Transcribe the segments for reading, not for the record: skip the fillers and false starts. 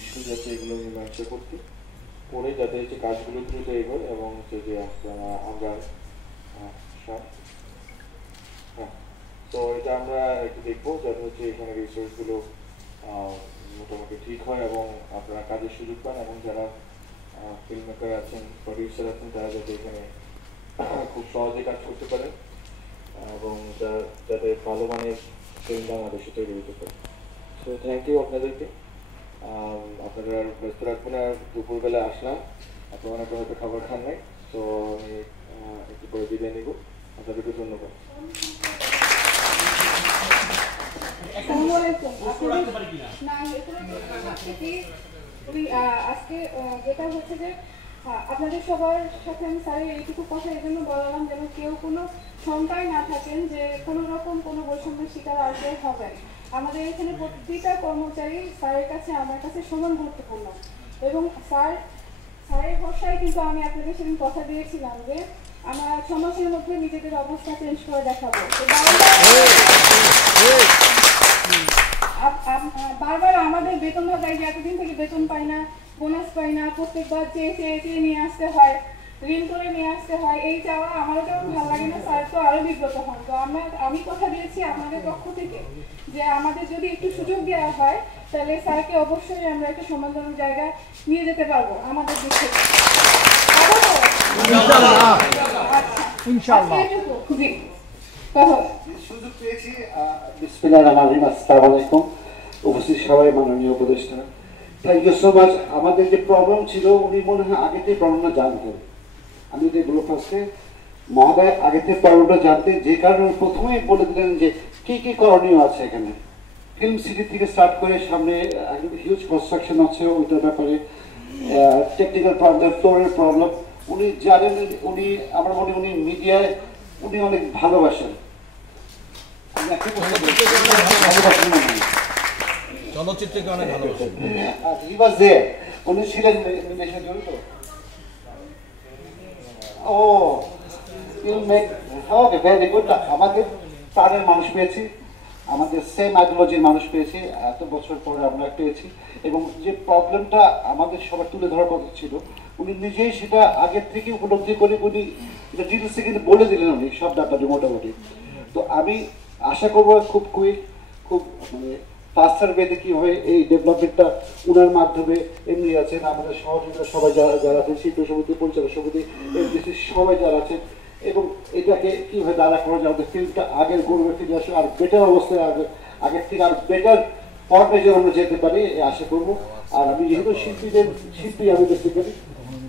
Issue যাতে এগুলো মীমাংসা করতে করে যাতে হচ্ছে কাজগুলো দ্রুত এগোয় এবং হচ্ছে যে আমরা হ্যাঁ, তো এটা আমরা একটু দেখবো যাতে হচ্ছে এখানে রিসোর্সগুলো মোটামুটি ঠিক হয় এবং আপনারা কাজের সুযোগ পান এবং যারা ফিল্ম মেকার আছেন প্রডিউসার আছেন তারা যাতে এখানে খুব সহজে কাজ করতে পারেন এবং যাতে ভালো মানের ফিল্ম বাংলাদেশে তৈরি হতে পারে। সো থ্যাংক ইউ আপনাদেরকে। আপনারা ব্যস্ত রাখবেন। আর দুপুরবেলা আসলাম, আপনারা অনেকে হয়তো খাবার খান নাই, তো আমি একটু করে বিদায় নিব। আপনাদেরকে ধন্যবাদ। আজকে যেটা হচ্ছে যে আপনাদের সবার সাথে আমি স্যারের এইটুকু কথা এই জন্য বললাম যেন কেউ কোনো শঙ্কায় না থাকেন যে কোনো রকম কোনো বৈষম্যের শিকার আর কেউ হবেন। আমাদের এখানে প্রতিটা কর্মচারী স্যারের কাছে আমার কাছে সমান গুরুত্বপূর্ণ এবং স্যারের ভরসায় কিন্তু আমি আপনাদের সেদিন কথা দিয়েছিলাম যে আমরা 6 মাসের মধ্যে নিজেদের অবস্থা চেঞ্জ করে দেখাবো। বারবার আমাদের বেতন ভাগাই যে এতদিন থেকে বেতন পাই না, বোনাস পাই না, প্রত্যেকবার চেয়ে চেয়ে চেয়ে নিয়ে আসতে হয়, ঋণ করে নিয়ে আসতে হয়। এই চাওয়া আমারও তেমন ভালো লাগে না, স্যার তো আরো বিব্রত হন। তো আমি কথা দিয়েছি আপনাদের পক্ষ থেকে যে আমাদের যদি একটু সুযোগ দেওয়া হয় তাহলে স্যারকে অবশ্যই আমরা একটা সম্মানজনক জায়গায় নিয়ে যেতে পারবো আমাদের দিক থেকে। সুযোগ পেয়েছি। বিসমিল্লাহির রহমানির রহিম। আসসালামু আলাইকুম। উপস্থিত সবাই, মাননীয় উপদেষ্টা, থ্যাংক ইউ সো মাচ। আমাদের যে প্রবলেম ছিল উনি মনে হয় আগে থেকে প্রবলেমটা জানতেন। আমি যে বলবো ফার্স্টে মহোদয় আগে থেকে প্রবলেমটা জানতেন, যে কারণে প্রথমেই বলে দিলেন যে কি কি করণীয় আছে এখানে। ফিল্ম সিটি থেকে স্টার্ট করে সামনে হিউজ কনস্ট্রাকশন আছে, ওইটার ব্যাপারে টেকনিক্যাল প্রবলেম, ফ্লোরের প্রবলেম উনি জানেন। উনি আমার মনে উনি মিডিয়ায় উনি অনেক ভালোবাসেন। চলচ্চিত্রকে অনেক ভালোবাসেন। উনি ছিলেন জড়িত। ও ওকে, ভেরি গুড। আমাদের প্রাণের মানুষ পেয়েছি, আমাদের সেম আইডিওলজির মানুষ পেয়েছি, এত বছর পরে আমরা পেয়েছি। এবং যে প্রবলেমটা আমাদের সবার তুলে ধরার কথা ছিল উনি নিজেই সেটা আগের থেকে উপলব্ধি করে উনি ডিটেলসে কিন্তু বলে দিলেন উনি সব ব্যাপারে মোটামুটি। তো আমি আশা করবো খুব কুইক, খুব মানে ফাস্টার ওয়েতে কীভাবে এই ডেভেলপমেন্টটা উনার মাধ্যমে এমনি আছেন আমাদের সহযোগিতা সবাই যারা আছেন, শিল্প সমিতি, পরিচালক সমিতি, এমডিসি সবাই যারা আছেন, এবং এটাকে কীভাবে দাঁড়া করা যায় আমাদের ফিল্মটা আগের গৌরবে ফিরে আসে আর বেটার অবস্থায় আগের থেকে আর বেটার পর্বে যেন আমরা যেতে পারি আশা করবো। আর আমি যেহেতু শিল্পী আমি দেখতে পারি,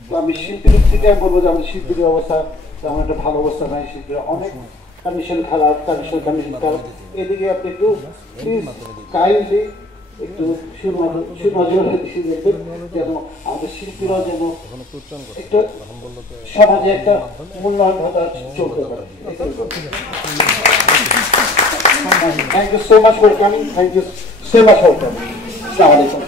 তো আমি শিল্পীর থেকে আমি বলবো যে আমাদের শিল্পীদের অবস্থা তেমন একটা ভালো অবস্থা নাই। শিল্পীরা অনেক কন্ডিশন খারাপ, কন্ডিশন খারাপ। এদিকে আপনি একটু প্লিজ কাইন্ডলি একটু সুনজরে দৃষ্টি দেখবেন যেন আমাদের শিল্পীরাও যেন একটু সমাজে একটা মূল্যায়ন ভাতা চলতে পারে। Thank you so much for coming, thank you so much for coming. আসসালামু আলাইকুম।